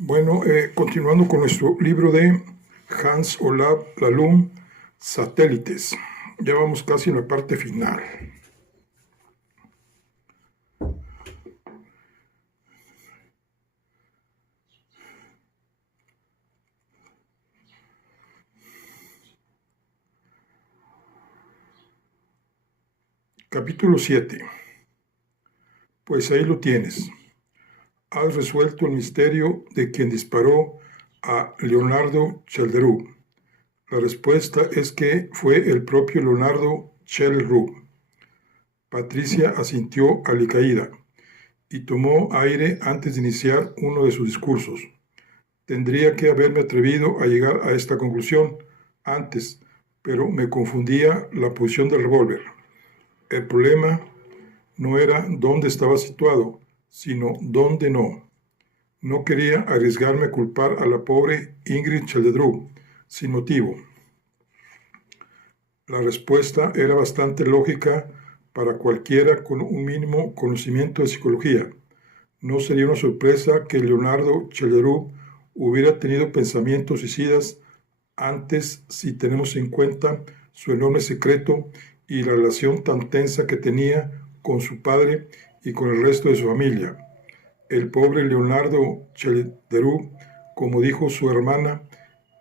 Bueno, continuando con nuestro libro de Hans Olav Lahlum, Satélites. Ya vamos casi en la parte final. Capítulo 7. Pues ahí lo tienes. Has resuelto el misterio de quien disparó a Leonardo Chelderoux. La respuesta es que fue el propio Leonardo Chelderoux. Patricia asintió alicaída y tomó aire antes de iniciar uno de sus discursos. Tendría que haberme atrevido a llegar a esta conclusión antes, pero me confundía la posición del revólver. El problema no era dónde estaba situado, sino dónde no. No quería arriesgarme a culpar a la pobre Ingrid Chelderoux sin motivo. La respuesta era bastante lógica para cualquiera con un mínimo conocimiento de psicología. No sería una sorpresa que Leonardo Chelderoux hubiera tenido pensamientos suicidas antes si tenemos en cuenta su enorme secreto y la relación tan tensa que tenía con su padre y con el resto de su familia. El pobre Leonardo Chelderoux, como dijo su hermana,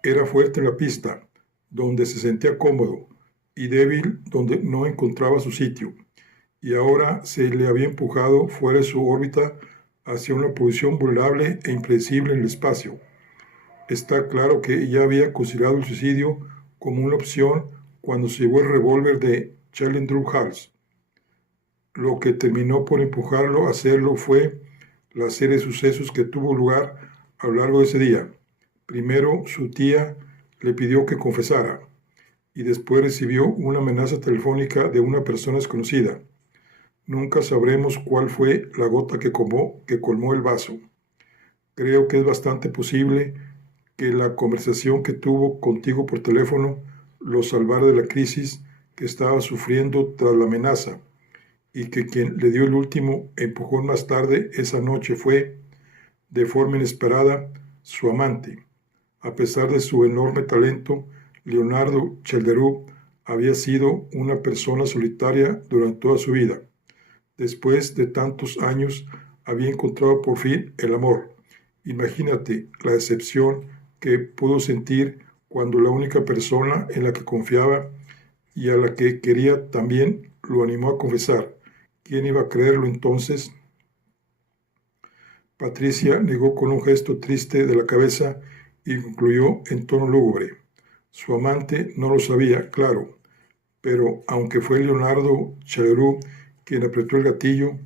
era fuerte en la pista, donde se sentía cómodo, y débil donde no encontraba su sitio, y ahora se le había empujado fuera de su órbita hacia una posición vulnerable e impredecible en el espacio. Está claro que ya había considerado el suicidio como una opción cuando se llevó el revólver de Chelderoux. Lo que terminó por empujarlo a hacerlo fue la serie de sucesos que tuvo lugar a lo largo de ese día. Primero, su tía le pidió que confesara, y después recibió una amenaza telefónica de una persona desconocida. Nunca sabremos cuál fue la gota que colmó el vaso. Creo que es bastante posible que la conversación que tuvo contigo por teléfono lo salvara de la crisis que estaba sufriendo tras la amenaza, y que quien le dio el último empujón más tarde esa noche fue, de forma inesperada, su amante. A pesar de su enorme talento, Leonardo Chelderoux había sido una persona solitaria durante toda su vida. Después de tantos años, había encontrado por fin el amor. Imagínate la decepción que pudo sentir cuando la única persona en la que confiaba y a la que quería también lo animó a confesar. ¿Quién iba a creerlo entonces? Patricia negó con un gesto triste de la cabeza y concluyó en tono lúgubre. Su amante no lo sabía, claro, pero aunque fue Leonardo Chelderoux quien apretó el gatillo,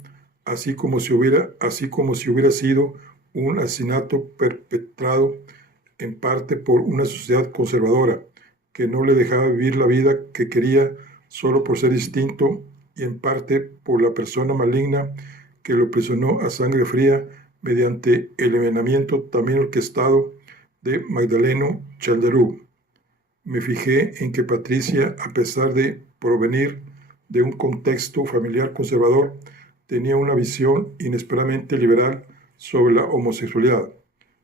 así como si hubiera sido un asesinato perpetrado en parte por una sociedad conservadora que no le dejaba vivir la vida que quería solo por ser distinto, y en parte por la persona maligna que lo presionó a sangre fría mediante el envenenamiento también orquestado de Magdaleno Chelderoux. Me fijé en que Patricia, a pesar de provenir de un contexto familiar conservador, tenía una visión inesperadamente liberal sobre la homosexualidad.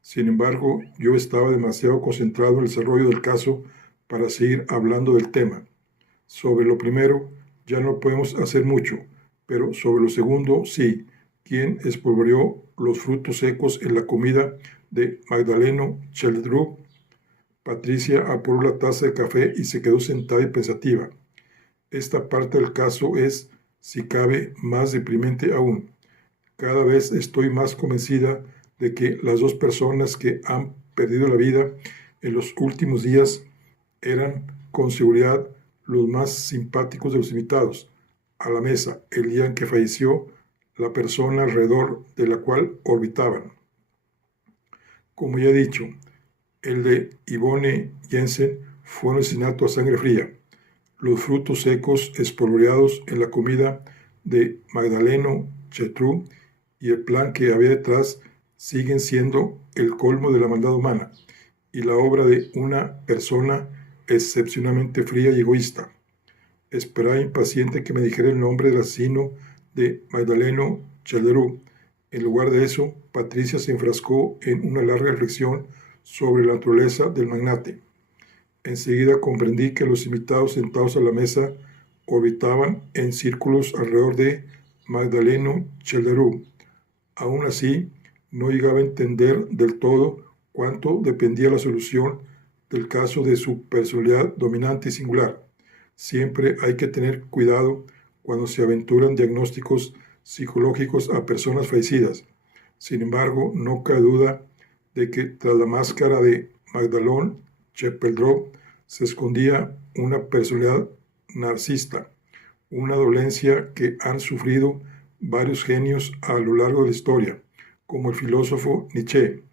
Sin embargo, yo estaba demasiado concentrado en el desarrollo del caso para seguir hablando del tema. Sobre lo primero, ya no podemos hacer mucho, pero sobre lo segundo, sí. ¿Quién espolvoreó los frutos secos en la comida de Magdaleno Chelderoux? Patricia apuró la taza de café y se quedó sentada y pensativa. Esta parte del caso es, si cabe, más deprimente aún. Cada vez estoy más convencida de que las dos personas que han perdido la vida en los últimos días eran, con seguridad, los más simpáticos de los invitados a la mesa el día en que falleció la persona alrededor de la cual orbitaban. Como ya he dicho, el de Yvonne Jensen fue un asesinato a sangre fría. Los frutos secos espolvoreados en la comida de Magdaleno Chelderoux y el plan que había detrás siguen siendo el colmo de la maldad humana y la obra de una persona excepcionalmente fría y egoísta. Esperaba impaciente que me dijera el nombre del asesino de Magdaleno Chelderoux, En lugar de eso, Patricia se enfrascó en una larga reflexión sobre la naturaleza del magnate. Enseguida comprendí que los invitados sentados a la mesa orbitaban en círculos alrededor de Magdaleno Chelderú. Aún así, no llegaba a entender del todo cuánto dependía la solución del caso de su personalidad dominante y singular. Siempre hay que tener cuidado cuando se aventuran diagnósticos psicológicos a personas fallecidas. Sin embargo, no cabe duda de que tras la máscara de Magdalón Chepeldró se escondía una personalidad narcisista, una dolencia que han sufrido varios genios a lo largo de la historia, como el filósofo Nietzsche.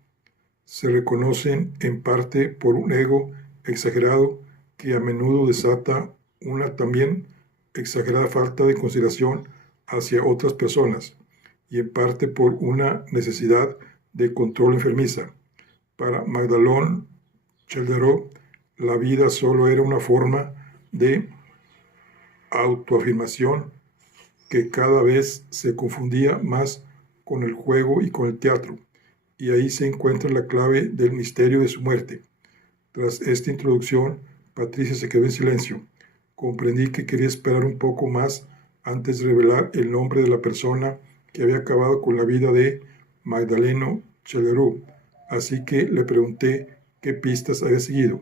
Se reconocen en parte por un ego exagerado que a menudo desata una también exagerada falta de consideración hacia otras personas, y en parte por una necesidad de control enfermiza. Para Magdalón Chelderó, la vida solo era una forma de autoafirmación que cada vez se confundía más con el juego y con el teatro, y ahí se encuentra la clave del misterio de su muerte. Tras esta introducción, Patricia se quedó en silencio. Comprendí que quería esperar un poco más antes de revelar el nombre de la persona que había acabado con la vida de Magdaleno Chelderú, así que le pregunté qué pistas había seguido.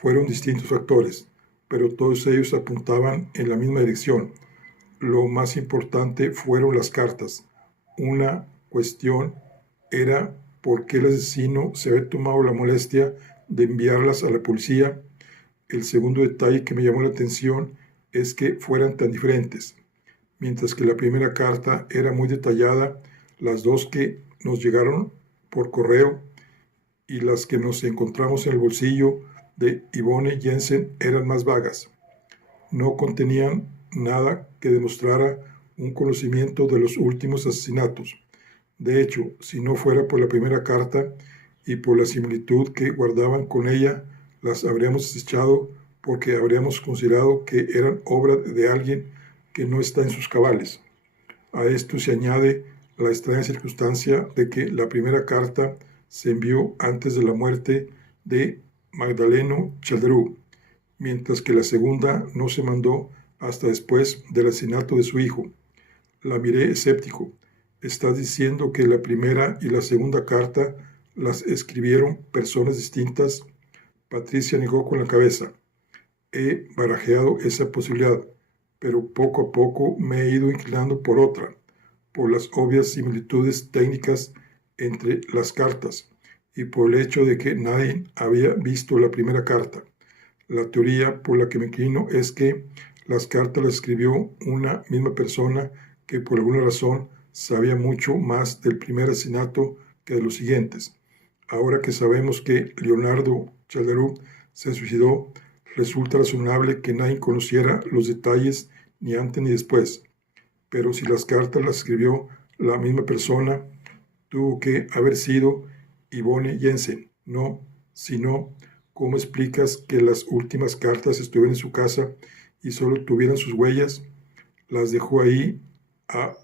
Fueron distintos factores, pero todos ellos apuntaban en la misma dirección. Lo más importante fueron las cartas. Una cuestión era por qué el asesino se había tomado la molestia de enviarlas a la policía. El segundo detalle que me llamó la atención es que fueran tan diferentes. Mientras que la primera carta era muy detallada, las dos que nos llegaron por correo y las que nos encontramos en el bolsillo de Yvonne Jensen eran más vagas. No contenían nada que demostrara un conocimiento de los últimos asesinatos. De hecho, si no fuera por la primera carta y por la similitud que guardaban con ella, las habríamos desechado porque habríamos considerado que eran obra de alguien que no está en sus cabales. A esto se añade la extraña circunstancia de que la primera carta se envió antes de la muerte de Magdaleno Chelderú, mientras que la segunda no se mandó hasta después del asesinato de su hijo. La miré escéptico. ¿Estás diciendo que la primera y la segunda carta las escribieron personas distintas? Patricia negó con la cabeza. He barajeado esa posibilidad, pero poco a poco me he ido inclinando por otra, por las obvias similitudes técnicas entre las cartas y por el hecho de que nadie había visto la primera carta. La teoría por la que me inclino es que las cartas las escribió una misma persona que por alguna razón sabía mucho más del primer asesinato que de los siguientes. Ahora que sabemos que Leonardo Chelderú se suicidó, resulta razonable que nadie conociera los detalles ni antes ni después. Pero si las cartas las escribió la misma persona, tuvo que haber sido Yvonne Jensen. No, si no, ¿cómo explicas que las últimas cartas estuvieran en su casa y solo tuvieran sus huellas? Las dejó ahí a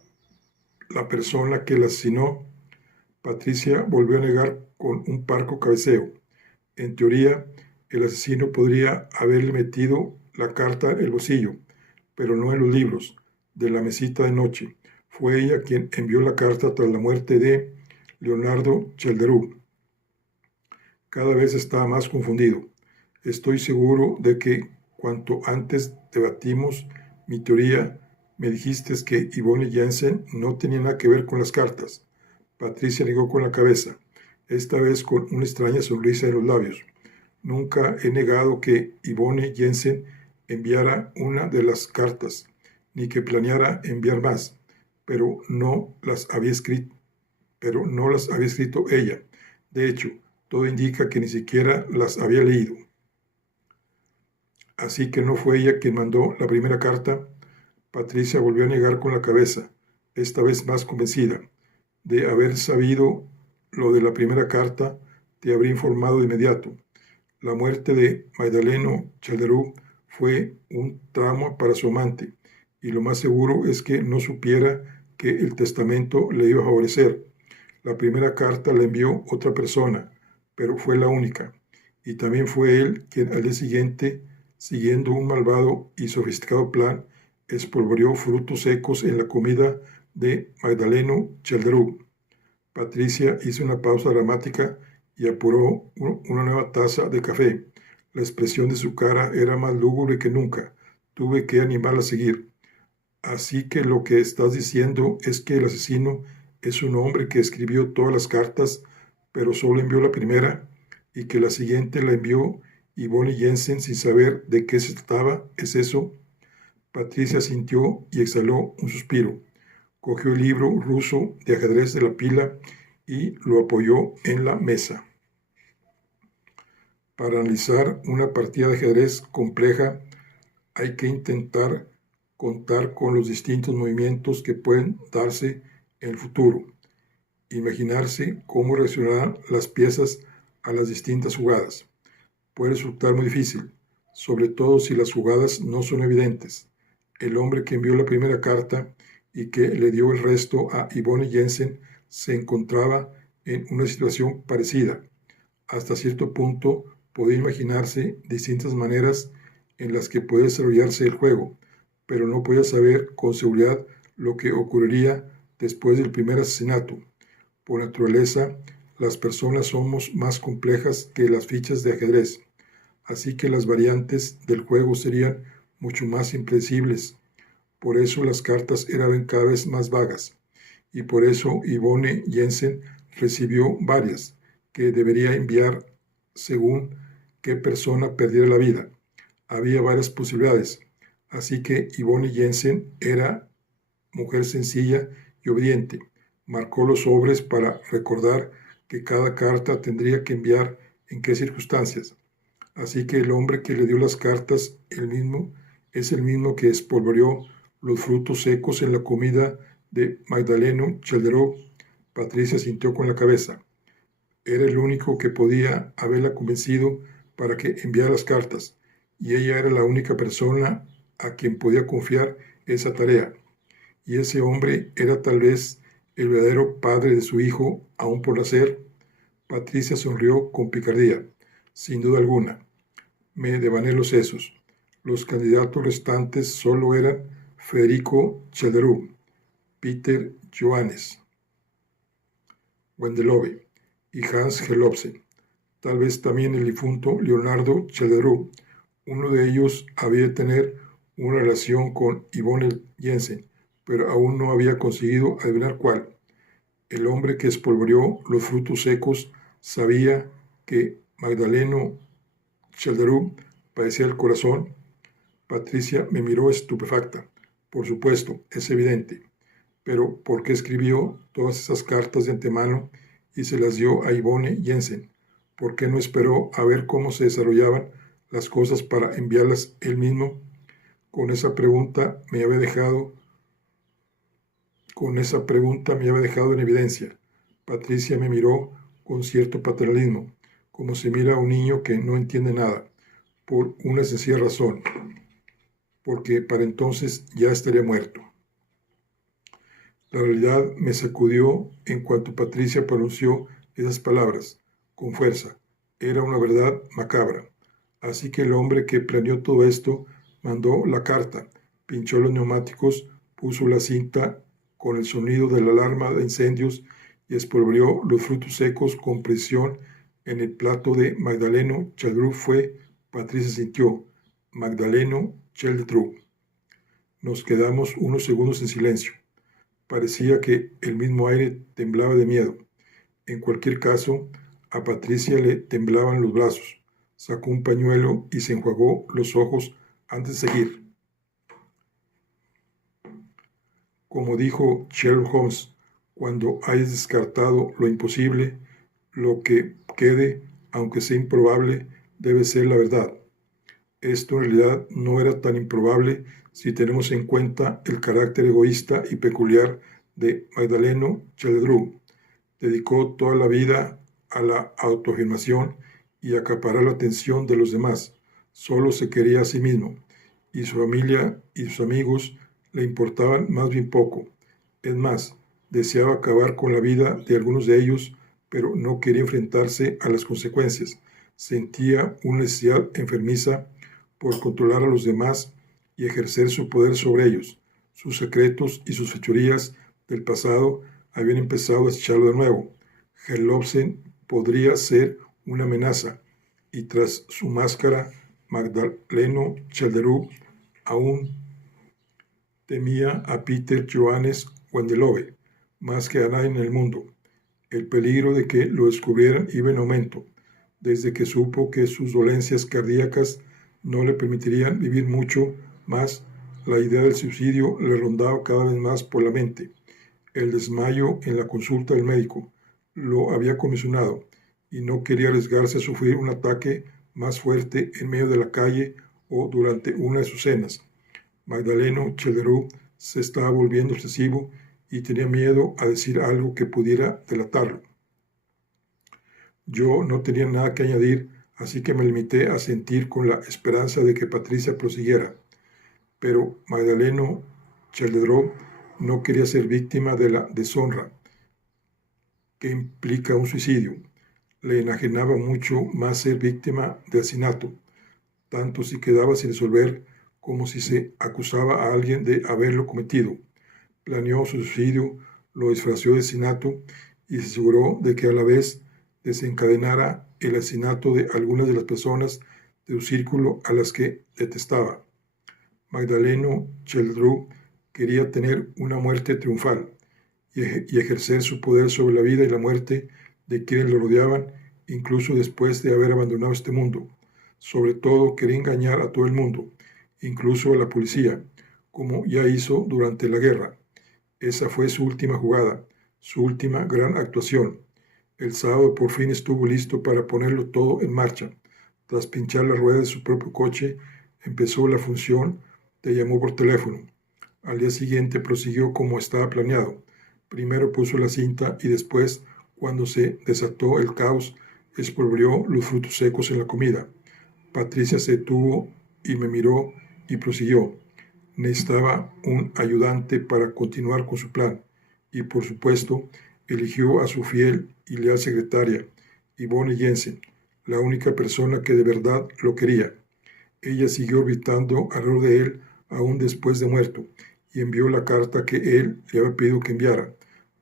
la persona que la asesinó. Patricia volvió a negar con un parco cabeceo. En teoría, el asesino podría haberle metido la carta en el bolsillo, pero no en los libros de la mesita de noche. Fue ella quien envió la carta tras la muerte de Leonardo Chelderú. Cada vez estaba más confundido. Estoy seguro de que cuanto antes debatimos mi teoría, me dijiste que Yvonne Jensen no tenía nada que ver con las cartas. Patricia negó con la cabeza, esta vez con una extraña sonrisa en los labios. Nunca he negado que Yvonne Jensen enviara una de las cartas, ni que planeara enviar más, pero no las había escrito ella. De hecho, todo indica que ni siquiera las había leído. Así que no fue ella quien mandó la primera carta. Patricia volvió a negar con la cabeza, esta vez más convencida. De haber sabido lo de la primera carta, te habría informado de inmediato. La muerte de Magdaleno Chelderú fue un trauma para su amante, y lo más seguro es que no supiera que el testamento le iba a favorecer. La primera carta la envió otra persona, pero fue la única. Y también fue él quien al día siguiente, siguiendo un malvado y sofisticado plan, espolvoreó frutos secos en la comida de Magdaleno Chelderú. Patricia hizo una pausa dramática y apuró una nueva taza de café. La expresión de su cara era más lúgubre que nunca. Tuve que animarla a seguir. Así que lo que estás diciendo es que el asesino es un hombre que escribió todas las cartas, pero solo envió la primera, y que la siguiente la envió Yvonne Jensen sin saber de qué se trataba. ¿Es eso? Patricia sintió y exhaló un suspiro. Cogió el libro ruso de ajedrez de la pila y lo apoyó en la mesa. Para analizar una partida de ajedrez compleja hay que intentar contar con los distintos movimientos que pueden darse en el futuro. Imaginarse cómo reaccionarán las piezas a las distintas jugadas. Puede resultar muy difícil, sobre todo si las jugadas no son evidentes. El hombre que envió la primera carta y que le dio el resto a Yvonne Jensen se encontraba en una situación parecida. Hasta cierto punto podía imaginarse distintas maneras en las que puede desarrollarse el juego, pero no podía saber con seguridad lo que ocurriría después del primer asesinato. Por naturaleza, las personas somos más complejas que las fichas de ajedrez, así que las variantes del juego serían mucho más impredecibles. Por eso las cartas eran cada vez más vagas, y por eso Yvonne Jensen recibió varias, que debería enviar según qué persona perdiera la vida. Había varias posibilidades, así que Yvonne Jensen era mujer sencilla y obediente. Marcó los sobres para recordar que cada carta tendría que enviar en qué circunstancias. Así que el hombre que le dio las cartas es el mismo que espolvoreó los frutos secos en la comida de Magdaleno Chelderó. Patricia sintió con la cabeza. Era el único que podía haberla convencido para que enviara las cartas, y ella era la única persona a quien podía confiar esa tarea. Y ese hombre era tal vez el verdadero padre de su hijo, aún por nacer. Patricia sonrió con picardía. Sin duda alguna. Me devané los sesos. Los candidatos restantes solo eran Federico Chelderú, Peter Johannes, Wendelove y Hans Gelobsen. Tal vez también el difunto Leonardo Chelderú. Uno de ellos había de tener una relación con Yvonne Jensen, pero aún no había conseguido adivinar cuál. El hombre que espolvoreó los frutos secos sabía que Magdaleno Chelderú padecía el corazón. Patricia me miró estupefacta. Por supuesto, es evidente. Pero ¿por qué escribió todas esas cartas de antemano y se las dio a Yvonne Jensen? ¿Por qué no esperó a ver cómo se desarrollaban las cosas para enviarlas él mismo? Con esa pregunta me había dejado en evidencia. Patricia me miró con cierto paternalismo, como se mira a un niño que no entiende nada, por una sencilla razón, porque para entonces ya estaría muerto. La realidad me sacudió en cuanto Patricia pronunció esas palabras, con fuerza. Era una verdad macabra. Así que el hombre que planeó todo esto mandó la carta, pinchó los neumáticos, puso la cinta con el sonido de la alarma de incendios y espolvoreó los frutos secos con precisión en el plato de Magdaleno Chelderú. Patricia sintió, Magdaleno Chelderú. Nos quedamos unos segundos en silencio. Parecía que el mismo aire temblaba de miedo. En cualquier caso, a Patricia le temblaban los brazos. Sacó un pañuelo y se enjuagó los ojos antes de seguir. Como dijo Sherlock Holmes, cuando hayas descartado lo imposible, lo que quede, aunque sea improbable, debe ser la verdad. Esto en realidad no era tan improbable si tenemos en cuenta el carácter egoísta y peculiar de Magdaleno Chelderú. Dedicó toda la vida a la autoafirmación y a acaparar la atención de los demás. Solo se quería a sí mismo, y su familia y sus amigos le importaban más bien poco. Es más, deseaba acabar con la vida de algunos de ellos, pero no quería enfrentarse a las consecuencias. Sentía una necesidad enfermiza por controlar a los demás y ejercer su poder sobre ellos. Sus secretos y sus fechorías del pasado habían empezado a echarlo de nuevo. Herlofsen podría ser una amenaza, y tras su máscara, Magdaleno Chelderú aún temía a Peter Johannes Wendelove más que a nadie en el mundo. El peligro de que lo descubrieran iba en aumento, desde que supo que sus dolencias cardíacas no le permitirían vivir mucho más. La idea del suicidio le rondaba cada vez más por la mente. El desmayo en la consulta del médico lo había comisionado y no quería arriesgarse a sufrir un ataque más fuerte en medio de la calle o durante una de sus cenas. Magdaleno Chelderú se estaba volviendo obsesivo y tenía miedo a decir algo que pudiera delatarlo. Yo no tenía nada que añadir, así que me limité a sentir con la esperanza de que Patricia prosiguiera. Pero Magdaleno Chelderú no quería ser víctima de la deshonra que implica un suicidio. Le enajenaba mucho más ser víctima de asesinato, tanto si quedaba sin resolver como si se acusaba a alguien de haberlo cometido. Planeó su suicidio, lo disfrazó de asesinato y se aseguró de que a la vez desencadenara el asesinato de algunas de las personas de su círculo a las que detestaba. Magdaleno Chelderú quería tener una muerte triunfal y ejercer su poder sobre la vida y la muerte de quienes lo rodeaban, incluso después de haber abandonado este mundo. Sobre todo quería engañar a todo el mundo, incluso a la policía, como ya hizo durante la guerra. Esa fue su última jugada, su última gran actuación. El sábado por fin estuvo listo para ponerlo todo en marcha. Tras pinchar las ruedas de su propio coche, empezó la función de llamó por teléfono. Al día siguiente prosiguió como estaba planeado. Primero puso la cinta y después, cuando se desató el caos, espolvoreó los frutos secos en la comida. Patricia se detuvo y me miró y prosiguió. Necesitaba un ayudante para continuar con su plan y, por supuesto, eligió a su fiel y leal secretaria, Yvonne Jensen, la única persona que de verdad lo quería. Ella siguió orbitando alrededor de él aún después de muerto y envió la carta que él le había pedido que enviara.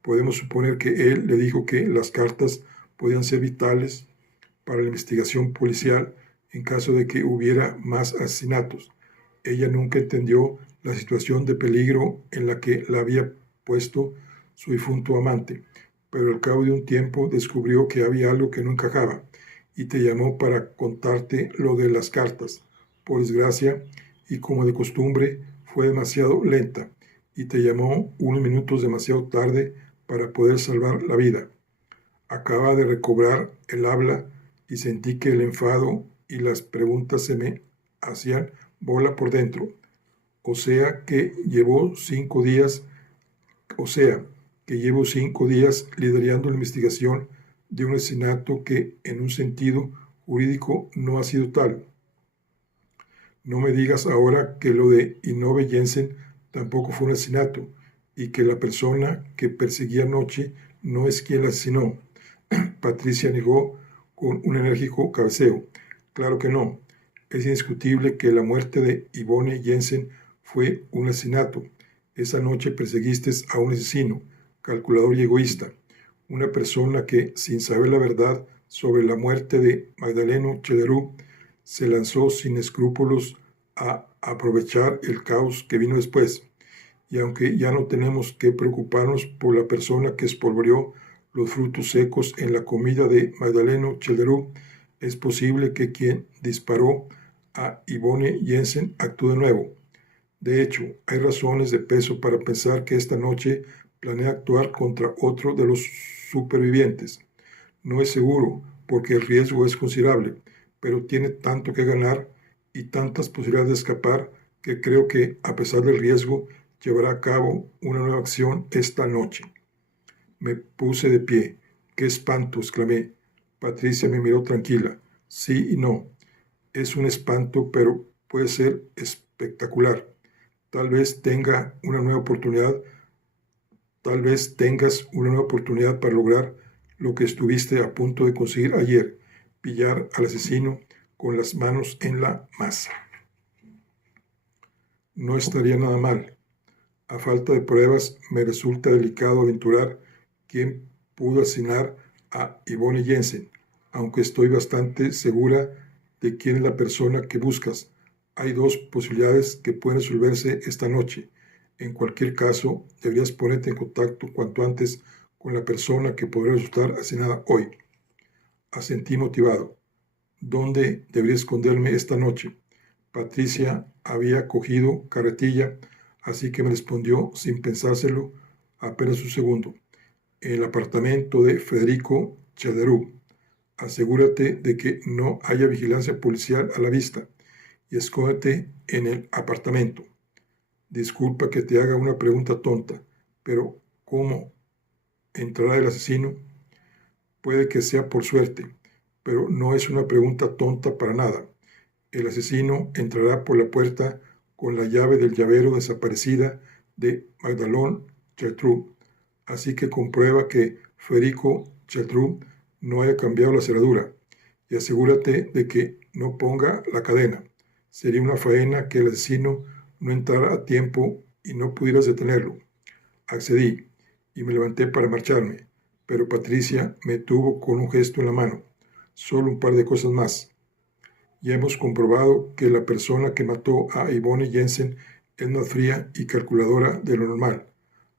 Podemos suponer que él le dijo que las cartas podían ser vitales para la investigación policial en caso de que hubiera más asesinatos. Ella nunca entendió la situación de peligro en la que la había puesto su difunto amante, pero al cabo de un tiempo descubrió que había algo que no encajaba y te llamó para contarte lo de las cartas. Por desgracia, y como de costumbre, fue demasiado lenta y te llamó unos minutos demasiado tarde para poder salvar la vida. Acaba de recobrar el habla y sentí que el enfado y las preguntas se me hacían bola por dentro. O sea que llevo 5 días liderando la investigación de un asesinato que en un sentido jurídico no ha sido tal. No me digas ahora que lo de Yvonne Jensen tampoco fue un asesinato y que la persona que perseguía anoche no es quien la asesinó. Patricia negó con un enérgico cabeceo. Claro que no. Es indiscutible que la muerte de Yvonne Jensen fue un asesinato. Esa noche perseguiste a un asesino, calculador y egoísta, una persona que, sin saber la verdad sobre la muerte de Magdaleno Chelderú, se lanzó sin escrúpulos a aprovechar el caos que vino después. Y aunque ya no tenemos que preocuparnos por la persona que espolvoreó los frutos secos en la comida de Magdaleno Chelderú, es posible que quien disparó a Yvonne Jensen actúe de nuevo. De hecho, hay razones de peso para pensar que esta noche planea actuar contra otro de los supervivientes. No es seguro, porque el riesgo es considerable, pero tiene tanto que ganar y tantas posibilidades de escapar que creo que, a pesar del riesgo, llevará a cabo una nueva acción esta noche. Me puse de pie. ¡Qué espanto!, exclamé. Patricia me miró tranquila. Sí y no. Es un espanto, pero puede ser espectacular. Tal vez tenga una nueva oportunidad Tal vez tengas una nueva oportunidad para lograr lo que estuviste a punto de conseguir ayer, pillar al asesino con las manos en la masa. No estaría nada mal. A falta de pruebas, me resulta delicado aventurar quién pudo asesinar a Yvonne Jensen, aunque estoy bastante segura de quién es la persona que buscas. Hay dos posibilidades que pueden resolverse esta noche. En cualquier caso, deberías ponerte en contacto cuanto antes con la persona que podría resultar asesinada hoy. Asentí motivado. ¿Dónde debería esconderme esta noche? Patricia había cogido carretilla, así que me respondió sin pensárselo apenas un segundo. En el apartamento de Federico Chalderú. Asegúrate de que no haya vigilancia policial a la vista y escóndete en el apartamento. Disculpa que te haga una pregunta tonta, pero ¿cómo entrará el asesino? Puede que sea por suerte, pero no es una pregunta tonta para nada. El asesino entrará por la puerta con la llave del llavero desaparecida de Magdalene Gertrude, así que comprueba que Federico Gertrude no haya cambiado la cerradura y asegúrate de que no ponga la cadena. Sería una faena que el asesino no entrara a tiempo y no pudieras detenerlo. Accedí y me levanté para marcharme, pero Patricia me tuvo con un gesto en la mano. Solo un par de cosas más. Ya hemos comprobado que la persona que mató a Yvonne Jensen es más fría y calculadora de lo normal.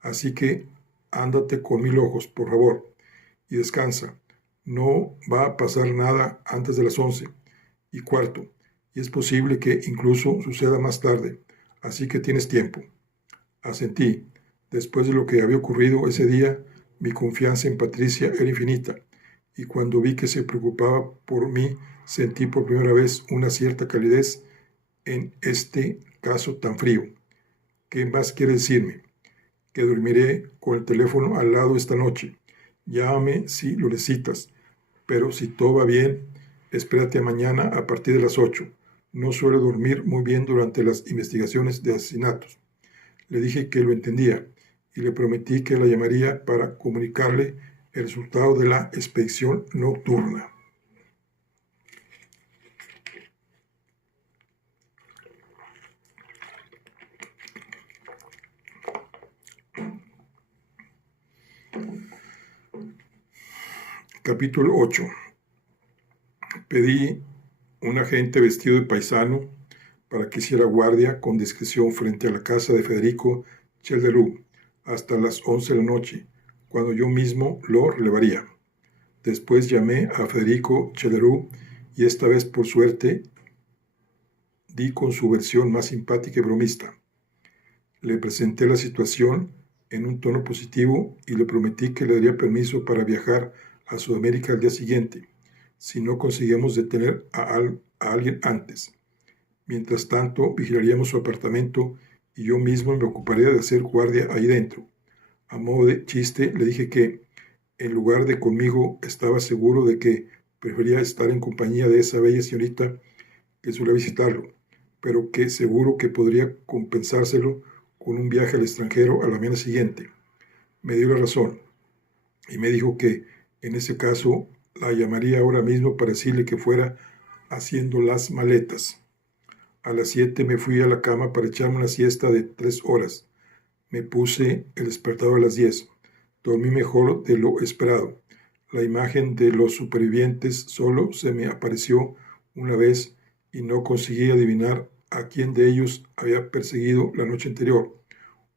Así que ándate con 1000 ojos, por favor, y descansa. No va a pasar nada antes de las 11:15, y es posible que incluso suceda más tarde, así que tienes tiempo. Asentí. Después de lo que había ocurrido ese día, mi confianza en Patricia era infinita, y cuando vi que se preocupaba por mí, sentí por primera vez una cierta calidez en este caso tan frío. ¿Qué más quiere decirme? Que dormiré con el teléfono al lado esta noche. Llámame si lo necesitas, pero si todo va bien, espérate a mañana a partir de las 8. No suelo dormir muy bien durante las investigaciones de asesinatos. Le dije que lo entendía y le prometí que la llamaría para comunicarle el resultado de la expedición nocturna. Capítulo 8. Pedí un agente vestido de paisano para que hiciera guardia con discreción frente a la casa de Federico Chalderú hasta las 11 de la noche, cuando yo mismo lo relevaría. Después llamé a Federico Chalderú y esta vez, por suerte, di con su versión más simpática y bromista. Le presenté la situación en un tono positivo y le prometí que le daría permiso para viajar a Sudamérica al día siguiente, si no conseguíamos detener a alguien antes. Mientras tanto, vigilaríamos su apartamento y yo mismo me ocuparía de hacer guardia ahí dentro. A modo de chiste, le dije que, en lugar de conmigo, estaba seguro de que prefería estar en compañía de esa bella señorita que suele visitarlo, pero que seguro que podría compensárselo con un viaje al extranjero a la mañana siguiente. Me dio la razón y me dijo que, en ese caso, la llamaría ahora mismo para decirle que fuera haciendo las maletas. A las 7 me fui a la cama para echarme una siesta de 3 horas. Me puse el despertador a las 10. Dormí mejor de lo esperado. La imagen de los supervivientes solo se me apareció una vez y no conseguí adivinar a quién de ellos había perseguido la noche anterior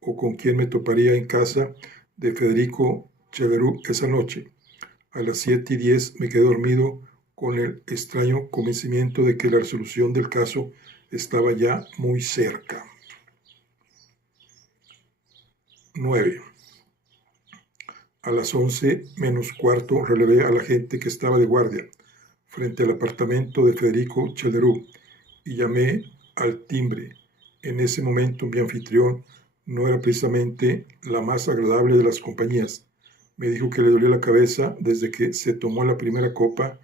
o con quién me toparía en casa de Federico Chalderú esa noche. A las 7:10 me quedé dormido con el extraño convencimiento de que la resolución del caso estaba ya muy cerca. 9. A las 11:15 relevé a la gente que estaba de guardia frente al apartamento de Federico Chalderú y llamé al timbre. En ese momento mi anfitrión no era precisamente la más agradable de las compañías. Me dijo que le dolía la cabeza desde que se tomó la primera copa,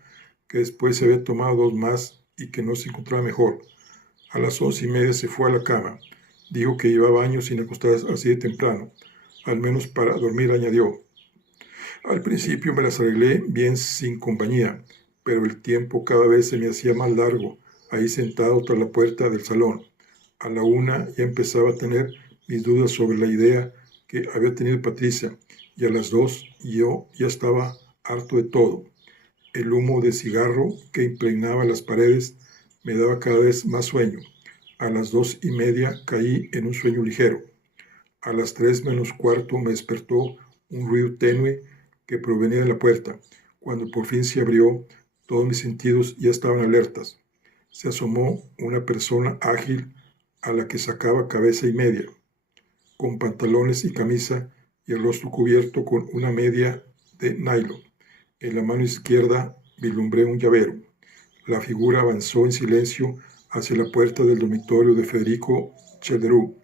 que después se había tomado 2 más y que no se encontraba mejor. A las 11:30 se fue a la cama. Dijo que llevaba años sin acostarse así de temprano. al menos para dormir, añadió. Al principio me las arreglé bien sin compañía, pero el tiempo cada vez se me hacía más largo, ahí sentado tras la puerta del salón. A la 1 ya empezaba a tener mis dudas sobre la idea que había tenido Patricia, y a las 2 yo ya estaba harto de todo. El humo de cigarro que impregnaba las paredes me daba cada vez más sueño. A las 2:30 caí en un sueño ligero. A las 3:15 me despertó un ruido tenue que provenía de la puerta. Cuando por fin se abrió, todos mis sentidos ya estaban alertas. Se asomó una persona ágil a la que sacaba cabeza y media, con pantalones y camisa y el rostro cubierto con una media de nylon. En la mano izquierda vislumbré un llavero. La figura avanzó en silencio hacia la puerta del dormitorio de Federico Chederú.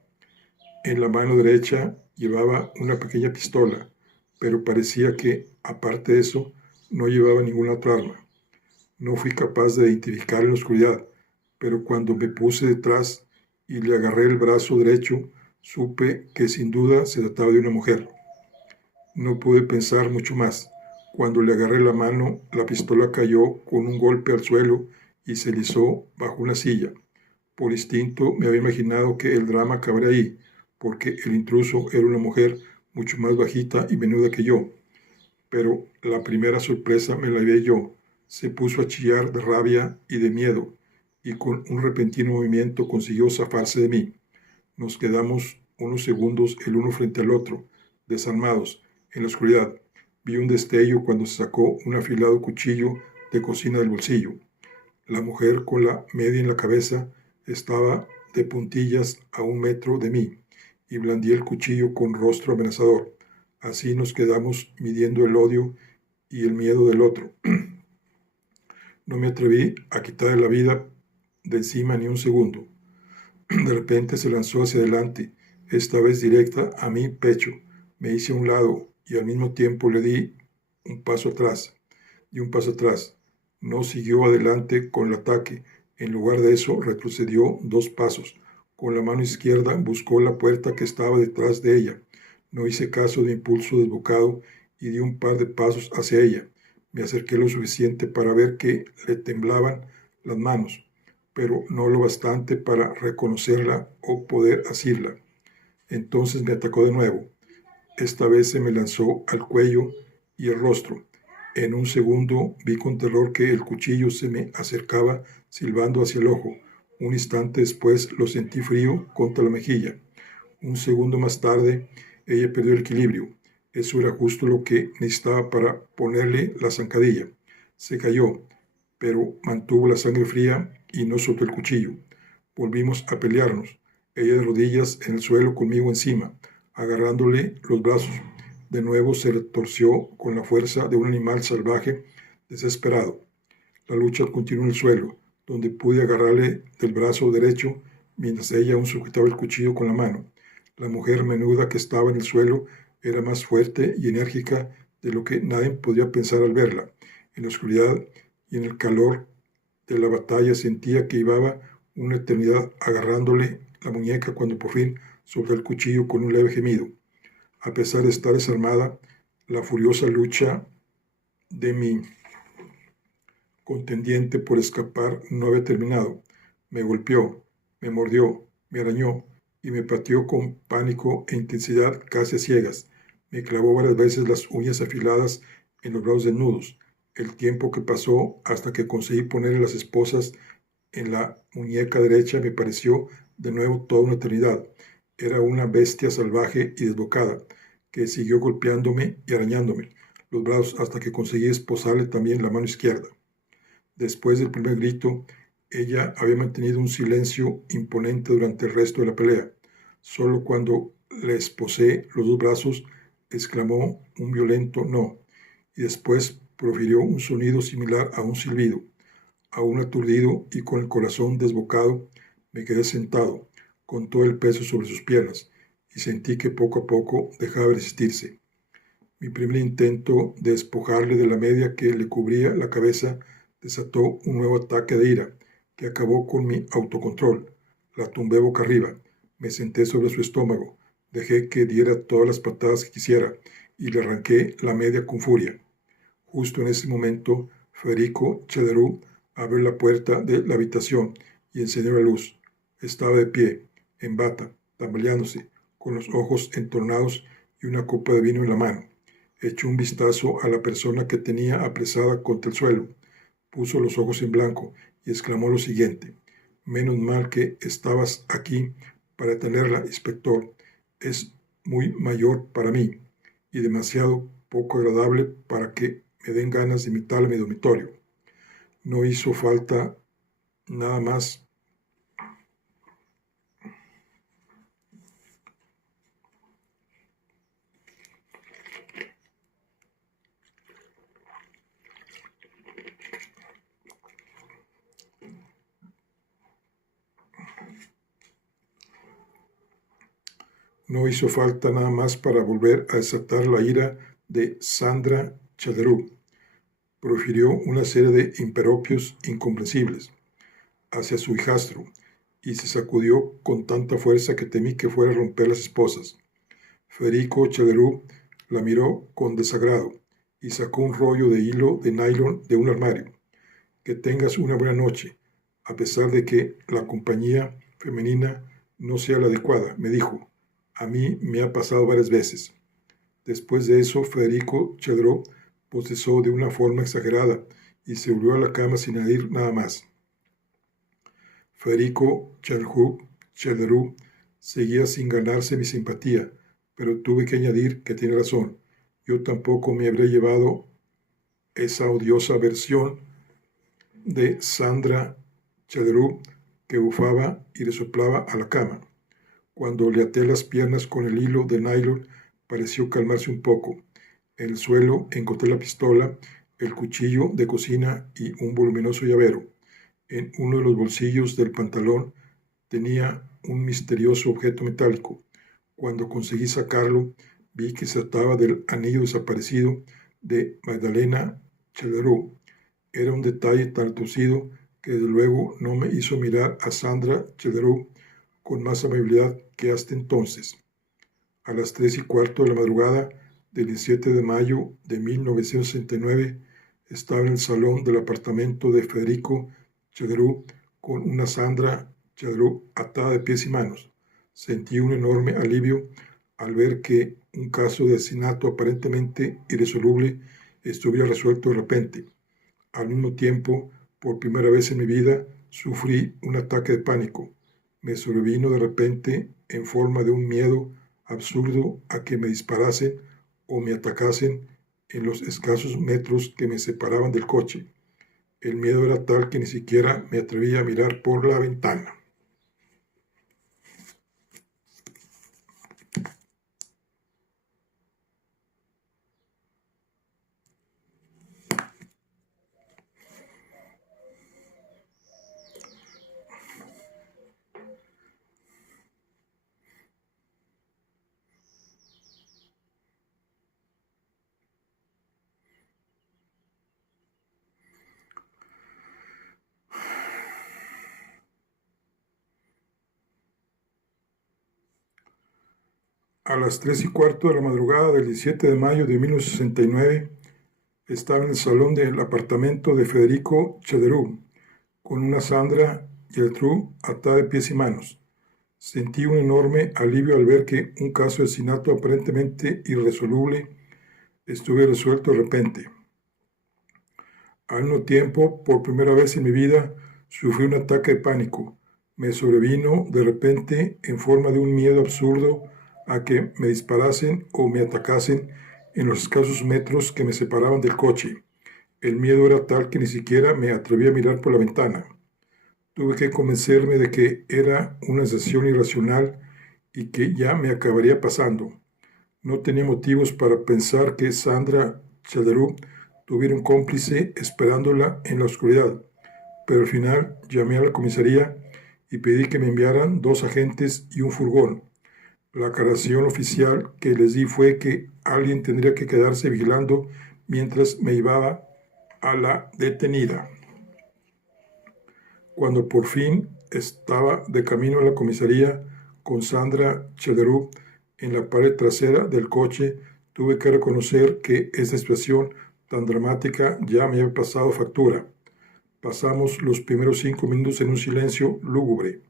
En la mano derecha llevaba una pequeña pistola, pero parecía que, aparte de eso, no llevaba ninguna otra arma. No fui capaz de identificar en la oscuridad, pero cuando me puse detrás y le agarré el brazo derecho, supe que sin duda se trataba de una mujer. No pude pensar mucho más. Cuando le agarré la mano, la pistola cayó con un golpe al suelo y se deslizó bajo una silla. Por instinto me había imaginado que el drama acabaría ahí, porque el intruso era una mujer mucho más bajita y menuda que yo. Pero la primera sorpresa me la llevé yo. Se puso a chillar de rabia y de miedo, y con un repentino movimiento consiguió zafarse de mí. Nos quedamos unos segundos el uno frente al otro, desarmados, en la oscuridad. Vi un destello cuando se sacó un afilado cuchillo de cocina del bolsillo. La mujer con la media en la cabeza estaba de puntillas a 1 metro de mí y blandía el cuchillo con rostro amenazador. Así nos quedamos midiendo el odio y el miedo del otro. No me atreví a quitarle la vida de encima ni un segundo. De repente se lanzó hacia adelante, esta vez directa a mi pecho. Me hice a un lado y al mismo tiempo le di un paso atrás. No siguió adelante con el ataque. En lugar de eso, retrocedió 2 pasos. Con la mano izquierda buscó la puerta que estaba detrás de ella. No hice caso de impulso desbocado y di un par de pasos hacia ella. Me acerqué lo suficiente para ver que le temblaban las manos, pero no lo bastante para reconocerla o poder asirla. Entonces me atacó de nuevo. Esta vez se me lanzó al cuello y el rostro. En un segundo vi con terror que el cuchillo se me acercaba silbando hacia el ojo. Un instante después lo sentí frío contra la mejilla. Un segundo más tarde, ella perdió el equilibrio. Eso era justo lo que necesitaba para ponerle la zancadilla. Se cayó, pero mantuvo la sangre fría y no soltó el cuchillo. Volvimos a pelearnos, ella de rodillas en el suelo conmigo encima, agarrándole los brazos. De nuevo se retorció con la fuerza de un animal salvaje desesperado. La lucha continuó en el suelo, donde pude agarrarle del brazo derecho mientras ella aún sujetaba el cuchillo con la mano. La mujer menuda que estaba en el suelo era más fuerte y enérgica de lo que nadie podía pensar al verla. En la oscuridad y en el calor de la batalla sentía que llevaba una eternidad agarrándole la muñeca cuando por fin soltó el cuchillo con un leve gemido. A pesar de estar desarmada, la furiosa lucha de mi contendiente por escapar no había terminado. Me golpeó, me mordió, me arañó y me pateó con pánico e intensidad casi a ciegas. Me clavó varias veces las uñas afiladas en los brazos desnudos. El tiempo que pasó hasta que conseguí ponerle las esposas en la muñeca derecha me pareció de nuevo toda una eternidad. Era una bestia salvaje y desbocada, que siguió golpeándome y arañándome los brazos hasta que conseguí esposarle también la mano izquierda. Después del primer grito, ella había mantenido un silencio imponente durante el resto de la pelea. Solo cuando le esposé los 2 brazos, exclamó un violento no, y después profirió un sonido similar a un silbido. Aún aturdido y con el corazón desbocado, me quedé sentado, con todo el peso sobre sus piernas, y sentí que poco a poco dejaba de resistirse. Mi primer intento de despojarle de la media que le cubría la cabeza desató un nuevo ataque de ira, que acabó con mi autocontrol. La tumbé boca arriba, me senté sobre su estómago, Dejé que diera todas las patadas que quisiera y le arranqué la media con furia. Justo en ese momento, Federico Cederú abrió la puerta de la habitación y encendió la luz. Estaba de pie, en bata, tambaleándose, con los ojos entornados y una copa de vino en la mano. Echó un vistazo a la persona que tenía apresada contra el suelo. Puso los ojos en blanco y exclamó lo siguiente: «Menos mal que estabas aquí para detenerla, inspector. Es muy mayor para mí y demasiado poco agradable para que me den ganas de imitarla en mi dormitorio». No hizo falta nada más No hizo falta nada más para volver a desatar la ira de Sandra Cederú. Profirió una serie de impropios incomprensibles hacia su hijastro y se sacudió con tanta fuerza que temí que fuera a romper las esposas. Federico Cederú la miró con desagrado y sacó un rollo de hilo de nylon de un armario. «Que tengas una buena noche, a pesar de que la compañía femenina no sea la adecuada», me dijo. «A mí me ha pasado varias veces». Después de eso, Federico Cederú bostezó de una forma exagerada y se volvió a la cama sin añadir nada más. Federico Cederú seguía sin ganarse mi simpatía, pero tuve que añadir que tiene razón. Yo tampoco me habría llevado esa odiosa versión de Sandra Cederú que bufaba y resoplaba a la cama. Cuando le até las piernas con el hilo de nylon, pareció calmarse un poco. En el suelo encontré la pistola, el cuchillo de cocina y un voluminoso llavero. En uno de los bolsillos del pantalón tenía un misterioso objeto metálico. Cuando conseguí sacarlo, vi que se trataba del anillo desaparecido de Magdalena Cederú. Era un detalle tan reducido que desde luego no me hizo mirar a Sandra Cederú con más amabilidad que hasta entonces. A las 3:15 de la madrugada del 17 de mayo de 1969, estaba en el salón del apartamento de Federico Cederú con una Sandra Cederú atada de pies y manos. Sentí un enorme alivio al ver que un caso de asesinato aparentemente irresoluble estuviera resuelto de repente. Al mismo tiempo, por primera vez en mi vida, sufrí un ataque de pánico. Me sobrevino de repente en forma de un miedo absurdo a que me disparasen o me atacasen en los escasos metros que me separaban del coche. El miedo era tal que ni siquiera me atrevía a mirar por la ventana. A las 3:15 de la madrugada del 17 de mayo de 1969, estaba en el salón del apartamento de Federico Cederú, con una Sandra Cederú atada de pies y manos. Sentí un enorme alivio al ver que un caso de asesinato aparentemente irresoluble estuviera resuelto de repente. Al mismo tiempo, por primera vez en mi vida, sufrí un ataque de pánico. Me sobrevino de repente en forma de un miedo absurdo a que me disparasen o me atacasen en los escasos metros que me separaban del coche. El miedo era tal que ni siquiera me atreví a mirar por la ventana. Tuve que convencerme de que era una sensación irracional y que ya me acabaría pasando. No tenía motivos para pensar que Sandra Cederú tuviera un cómplice esperándola en la oscuridad, pero al final llamé a la comisaría y pedí que me enviaran 2 agentes y un furgón. La aclaración oficial que les di fue que alguien tendría que quedarse vigilando mientras me llevaba a la detenida. Cuando por fin estaba de camino a la comisaría con Sandra Cederú, en la pared trasera del coche, tuve que reconocer que esta situación tan dramática ya me había pasado factura. Pasamos los primeros 5 minutos en un silencio lúgubre.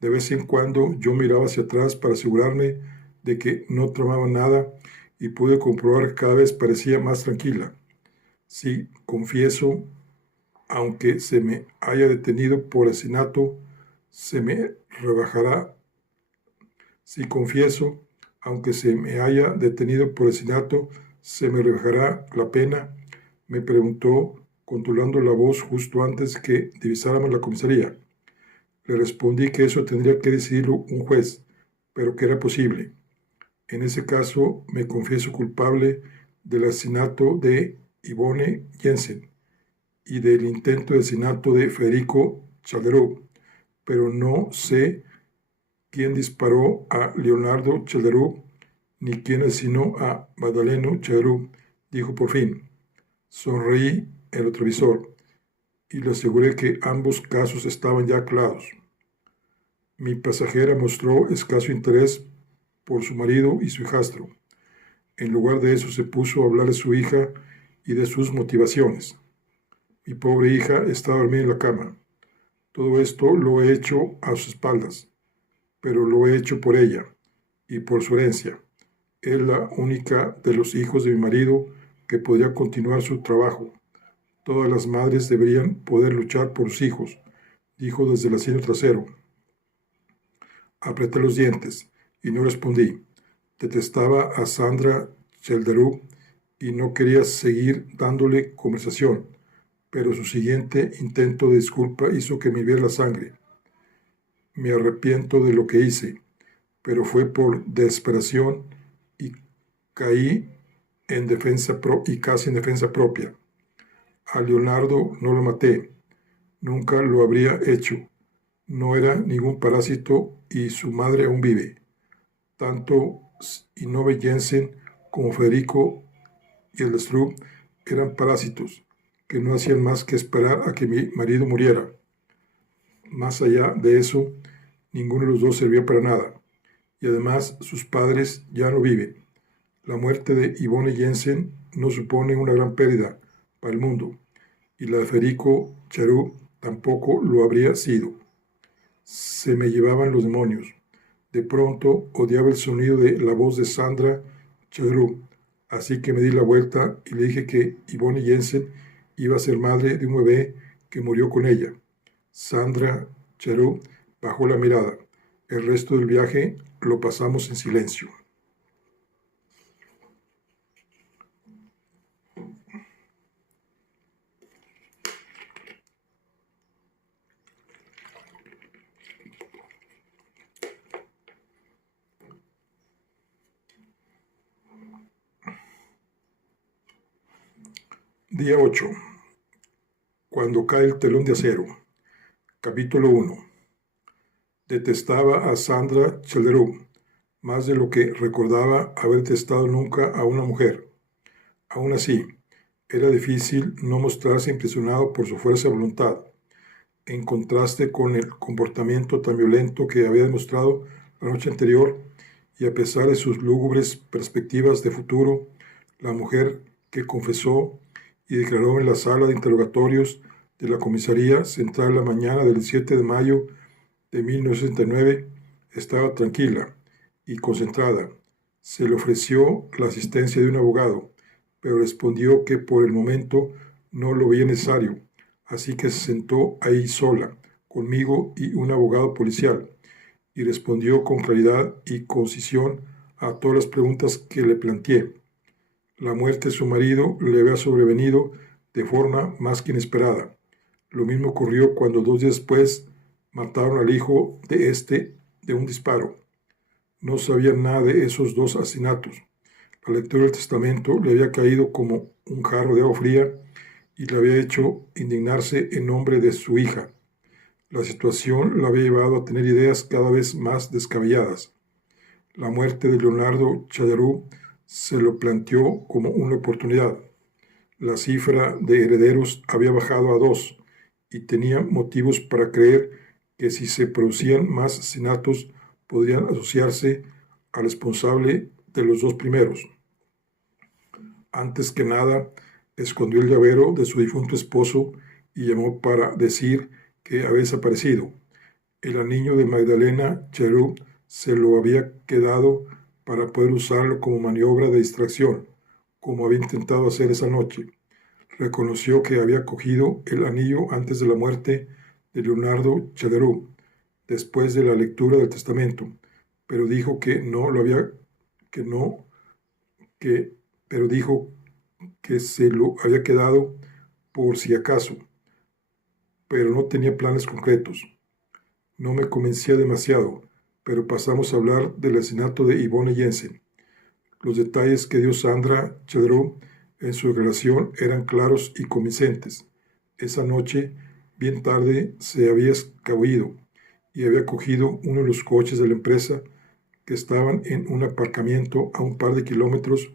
De vez en cuando yo miraba hacia atrás para asegurarme de que no tramaba nada y pude comprobar que cada vez parecía más tranquila. Sí, confieso, aunque se me haya detenido por asesinato, se me rebajará. Sí, confieso, aunque se me haya detenido por asesinato, se me rebajará la pena, me preguntó, controlando la voz justo antes que divisáramos la comisaría. Le respondí que eso tendría que decidirlo un juez, pero que era posible. En ese caso, me confieso culpable del asesinato de Yvonne Jensen y del intento de asesinato de Federico Calderó, pero no sé quién disparó a Leonardo Calderó ni quién asesinó a Madaleno Calderó, dijo por fin. Sonreí en el retrovisor y le aseguré que ambos casos estaban ya claros. Mi pasajera mostró escaso interés por su marido y su hijastro. En lugar de eso se puso a hablar de su hija y de sus motivaciones. Mi pobre hija está dormida en la cama. Todo esto lo he hecho a sus espaldas, pero lo he hecho por ella y por su herencia. Es la única de los hijos de mi marido que podría continuar su trabajo. Todas las madres deberían poder luchar por sus hijos, dijo desde el asiento trasero. Apreté los dientes y no respondí. Detestaba a Sandra Chelderú y no quería seguir dándole conversación, pero su siguiente intento de disculpa hizo que me hirviera la sangre. Me arrepiento de lo que hice, pero fue por desesperación y caí casi en defensa propia. A Leonardo no lo maté, nunca lo habría hecho. No era ningún parásito y su madre aún vive. Tanto Ynove Jensen como Federico Hjelmström eran parásitos que no hacían más que esperar a que mi marido muriera. Más allá de eso, ninguno de los dos servía para nada. Y además sus padres ya no viven. La muerte de Yvonne Jensen no supone una gran pérdida para el mundo, y la de Federico Charú tampoco lo habría sido. Se me llevaban los demonios. De pronto odiaba el sonido de la voz de Sandra Charú, así que me di la vuelta y le dije que Yvonne Jensen iba a ser madre de un bebé que murió con ella. Sandra Charú bajó la mirada. El resto del viaje lo pasamos en silencio. Día 8. Cuando cae el telón de acero. Capítulo 1. Detestaba a Sandra Chelderú más de lo que recordaba haber detestado nunca a una mujer. Aún así, era difícil no mostrarse impresionado por su fuerza de voluntad, en contraste con el comportamiento tan violento que había demostrado la noche anterior, y a pesar de sus lúgubres perspectivas de futuro, la mujer que confesó y declaró en la sala de interrogatorios de la comisaría central la mañana del 7 de mayo de 1969 estaba tranquila y concentrada. Se le ofreció la asistencia de un abogado, pero respondió que por el momento no lo veía necesario, así que se sentó ahí sola, conmigo y un abogado policial, y respondió con claridad y concisión a todas las preguntas que le planteé. La muerte de su marido le había sobrevenido de forma más que inesperada. Lo mismo ocurrió cuando 2 días después mataron al hijo de un disparo. No sabía nada de esos 2 asesinatos. La lectura del testamento le había caído como un jarro de agua fría y le había hecho indignarse en nombre de su hija. La situación la había llevado a tener ideas cada vez más descabelladas. La muerte de Leonardo Calderó se lo planteó como una oportunidad. La cifra de herederos había bajado a 2 y tenía motivos para creer que si se producían más asesinatos podrían asociarse al responsable de los dos primeros. Antes que nada, escondió el llavero de su difunto esposo y llamó para decir que había desaparecido. El anillo de Magdalena Cherub se lo había quedado para poder usarlo como maniobra de distracción, como había intentado hacer esa noche. Reconoció que había cogido el anillo antes de la muerte de Leonardo Cherub, después de la lectura del testamento, pero dijo que no lo había, pero dijo que se lo había quedado por si acaso, pero no tenía planes concretos. No me convencía demasiado, pero pasamos a hablar del asesinato de Yvonne Jensen. Los detalles que dio Sandra Cherub en su declaración eran claros y convincentes. Esa noche, bien tarde, se había escabullido y había cogido uno de los coches de la empresa que estaban en un aparcamiento a un par de kilómetros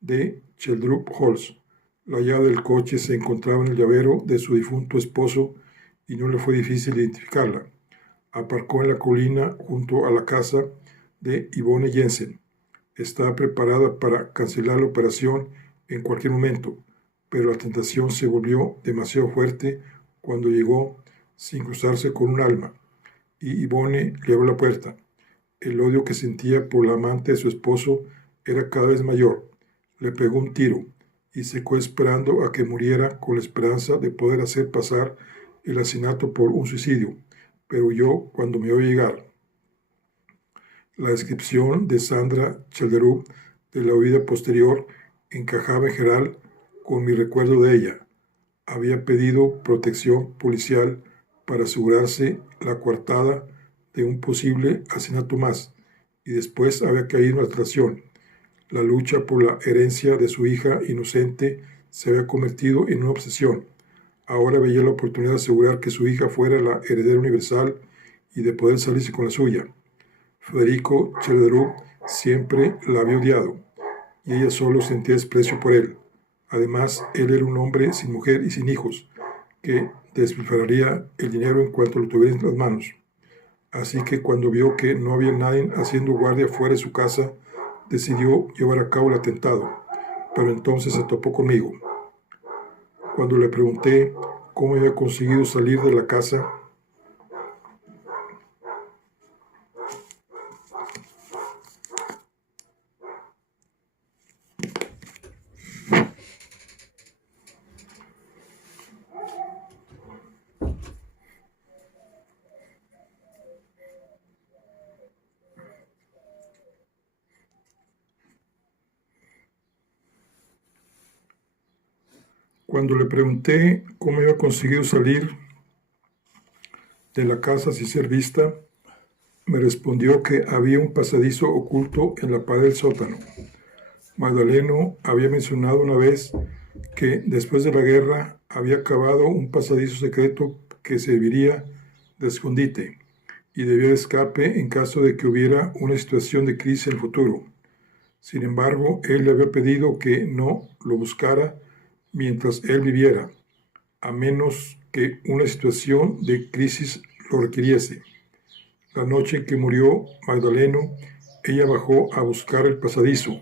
de Sheldrup Halls. La llave del coche se encontraba en el llavero de su difunto esposo y no le fue difícil identificarla. Aparcó en la colina junto a la casa de Yvonne Jensen. Estaba preparada para cancelar la operación en cualquier momento, pero la tentación se volvió demasiado fuerte cuando llegó sin cruzarse con un alma, y Yvonne le abrió la puerta. El odio que sentía por la amante de su esposo era cada vez mayor. Le pegó un tiro y se quedó esperando a que muriera con la esperanza de poder hacer pasar el asesinato por un suicidio, pero huyó cuando me oyó llegar. La descripción de Sandra Cherub de la huida posterior encajaba en general con mi recuerdo de ella. Había pedido protección policial para asegurarse la coartada de un posible asesinato más, y después había caído en la traición. La lucha por la herencia de su hija inocente se había convertido en una obsesión. Ahora veía la oportunidad de asegurar que su hija fuera la heredera universal y de poder salirse con la suya. Federico Cherub siempre la había odiado, y ella solo sentía desprecio por él. Además, él era un hombre sin mujer y sin hijos, que despilfarraría el dinero en cuanto lo tuviera en las manos. Así que cuando vio que no había nadie haciendo guardia fuera de su casa, decidió llevar a cabo el atentado, pero entonces se topó conmigo. Cuando le pregunté cómo había conseguido salir de la casa, cómo había conseguido salir de la casa sin ser vista, me respondió que había un pasadizo oculto en la pared del sótano. Magdaleno había mencionado una vez que después de la guerra había cavado un pasadizo secreto que serviría de escondite y debía de escape en caso de que hubiera una situación de crisis en el futuro. Sin embargo, él le había pedido que no lo buscara mientras él viviera, a menos que una situación de crisis lo requiriese. La noche en que murió Magdaleno, ella bajó a buscar el pasadizo,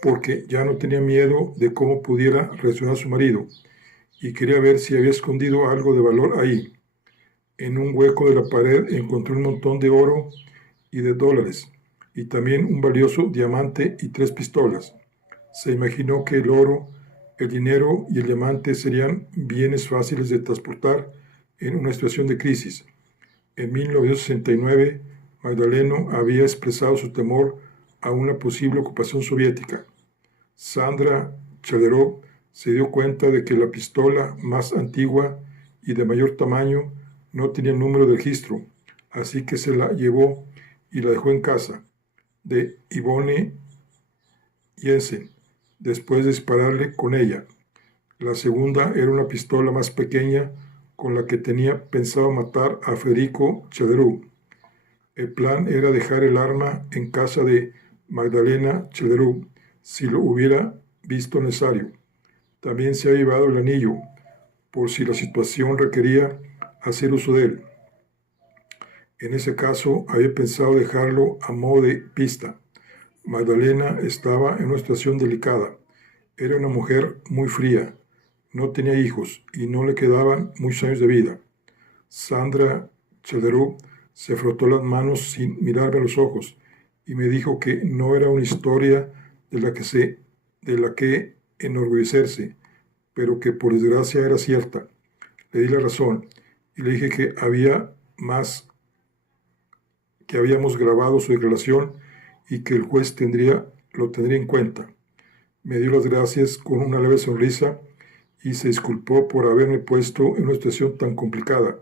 porque ya no tenía miedo de cómo pudiera reaccionar su marido, y quería ver si había escondido algo de valor ahí. En un hueco de la pared encontró un montón de oro y de dólares, y también un valioso diamante y 3 pistolas. Se imaginó que el oro, el dinero y el diamante serían bienes fáciles de transportar en una situación de crisis. En 1969, Magdaleno había expresado su temor a una posible ocupación soviética. Sandra Cherub se dio cuenta de que la pistola más antigua y de mayor tamaño no tenía número de registro, así que se la llevó y la dejó en casa de Yvonne Jensen, después de dispararle con ella. La segunda era una pistola más pequeña con la que tenía pensado matar a Federico Cherub. El plan era dejar el arma en casa de Magdalena Cherub si lo hubiera visto necesario. También se había llevado el anillo, por si la situación requería hacer uso de él. En ese caso, había pensado dejarlo a modo de pista, Magdalena estaba en una situación delicada. Era una mujer muy fría, no tenía hijos y no le quedaban muchos años de vida. Sandra Chelderú se frotó las manos sin mirarme a los ojos y me dijo que no era una historia de la que enorgullecerse, pero que por desgracia era cierta. Le di la razón y le dije que habíamos grabado su declaración y que el juez lo tendría en cuenta. Me dio las gracias con una leve sonrisa y se disculpó por haberme puesto en una situación tan complicada.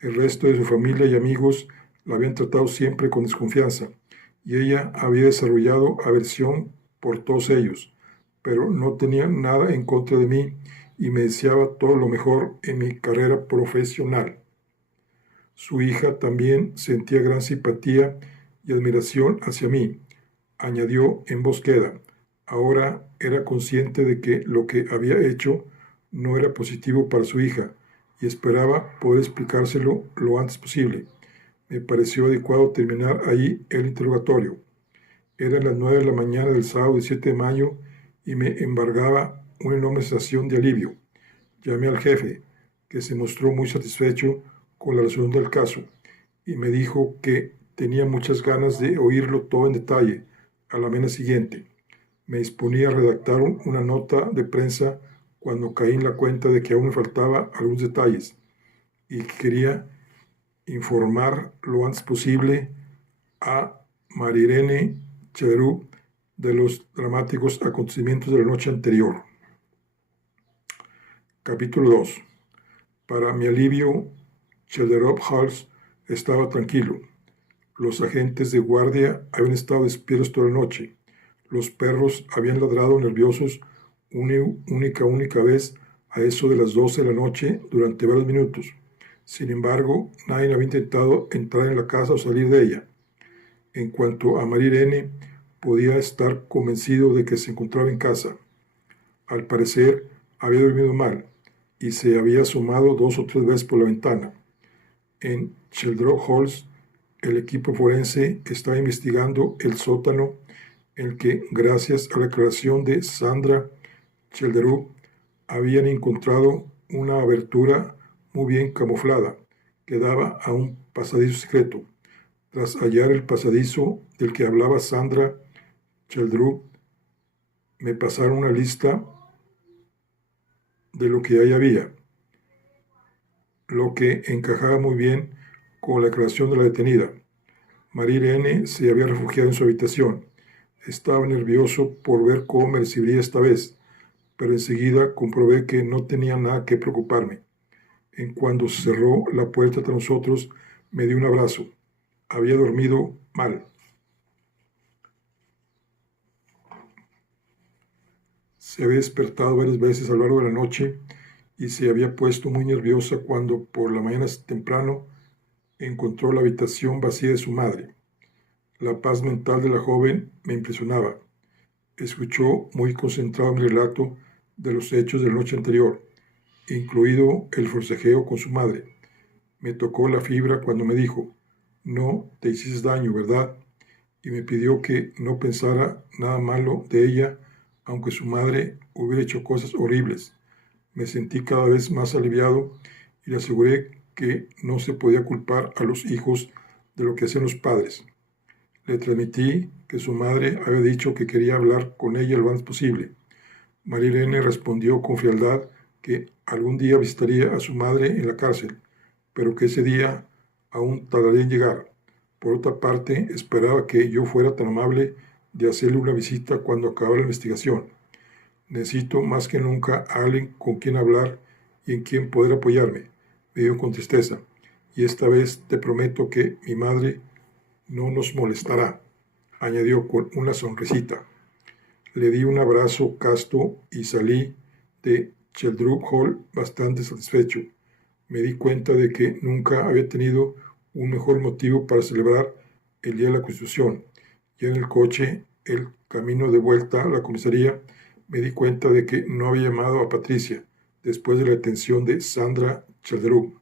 El resto de su familia y amigos la habían tratado siempre con desconfianza y ella había desarrollado aversión por todos ellos, pero no tenía nada en contra de mí y me deseaba todo lo mejor en mi carrera profesional. Su hija también sentía gran simpatía y admiración hacia mí, añadió en voz queda. Ahora era consciente de que lo que había hecho no era positivo para su hija y esperaba poder explicárselo lo antes posible. Me pareció adecuado terminar ahí el interrogatorio. Eran las 9 de la mañana del sábado 17 de mayo y me embargaba una enorme sensación de alivio. Llamé al jefe, que se mostró muy satisfecho con la resolución del caso, y me dijo que tenía muchas ganas de oírlo todo en detalle a la mañana siguiente. Me disponía a redactar una nota de prensa cuando caí en la cuenta de que aún me faltaba algunos detalles y que quería informar lo antes posible a Marirene Chelderú de los dramáticos acontecimientos de la noche anterior. Capítulo 2. Para mi alivio, Chelderop Halls estaba tranquilo. Los agentes de guardia habían estado despiertos toda la noche. Los perros habían ladrado nerviosos única vez a eso de las 12 de la noche durante varios minutos. Sin embargo, nadie había intentado entrar en la casa o salir de ella. En cuanto a Marirene, podía estar convencido de que se encontraba en casa. Al parecer, había dormido mal y se había asomado 2 o 3 veces por la ventana. En Chelderop Halls, el equipo forense estaba investigando el sótano en el que, gracias a la declaración de Sandra Chelderú, habían encontrado una abertura muy bien camuflada que daba a un pasadizo secreto. Tras hallar el pasadizo del que hablaba Sandra Chelderú, me pasaron una lista de lo que ahí había, lo que encajaba muy bien con la declaración de la detenida. Marirene se había refugiado en su habitación. Estaba nervioso por ver cómo me recibiría esta vez, pero enseguida comprobé que no tenía nada que preocuparme. En cuanto se cerró la puerta tras nosotros, me dio un abrazo. Había dormido mal. Se había despertado varias veces a lo largo de la noche y se había puesto muy nerviosa cuando por la mañana temprano encontró la habitación vacía de su madre. La paz mental de la joven me impresionaba. Escuchó muy concentrado mi relato de los hechos de la noche anterior, incluido el forcejeo con su madre. Me tocó la fibra cuando me dijo, no te hiciste daño, ¿verdad? Y me pidió que no pensara nada malo de ella, aunque su madre hubiera hecho cosas horribles. Me sentí cada vez más aliviado y le aseguré que no se podía culpar a los hijos de lo que hacían los padres. Le transmití que su madre había dicho que quería hablar con ella lo antes posible. Marilene respondió con frialdad que algún día visitaría a su madre en la cárcel, pero que ese día aún tardaría en llegar. Por otra parte, esperaba que yo fuera tan amable de hacerle una visita cuando acabara la investigación. Necesito más que nunca a alguien con quien hablar y en quien poder apoyarme, me dijo con tristeza, y esta vez te prometo que mi madre no nos molestará, añadió con una sonrisita. Le di un abrazo casto y salí de Chelderop Hall bastante satisfecho. Me di cuenta de que nunca había tenido un mejor motivo para celebrar el Día de la Constitución. Ya en el coche, el camino de vuelta a la comisaría, me di cuenta de que no había llamado a Patricia después de la detención de Sandra Chelderú.